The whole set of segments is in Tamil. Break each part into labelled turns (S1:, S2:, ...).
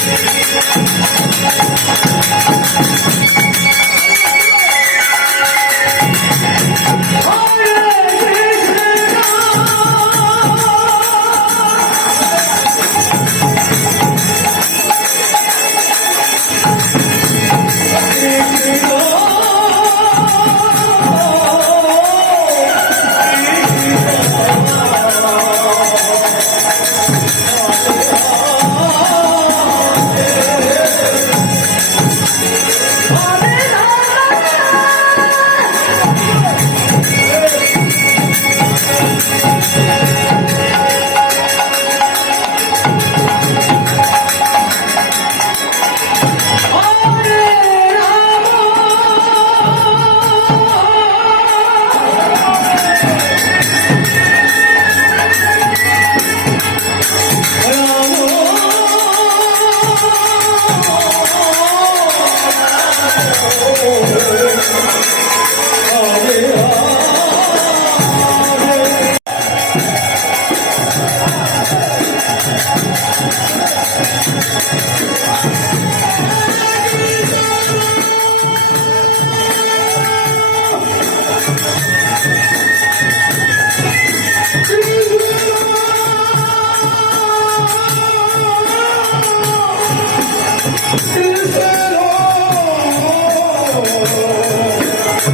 S1: Thank you.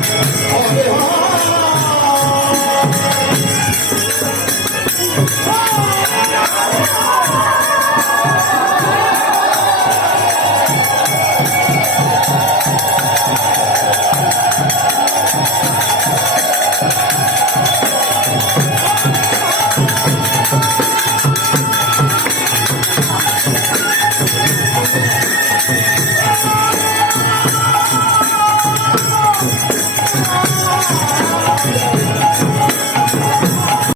S1: Thank you.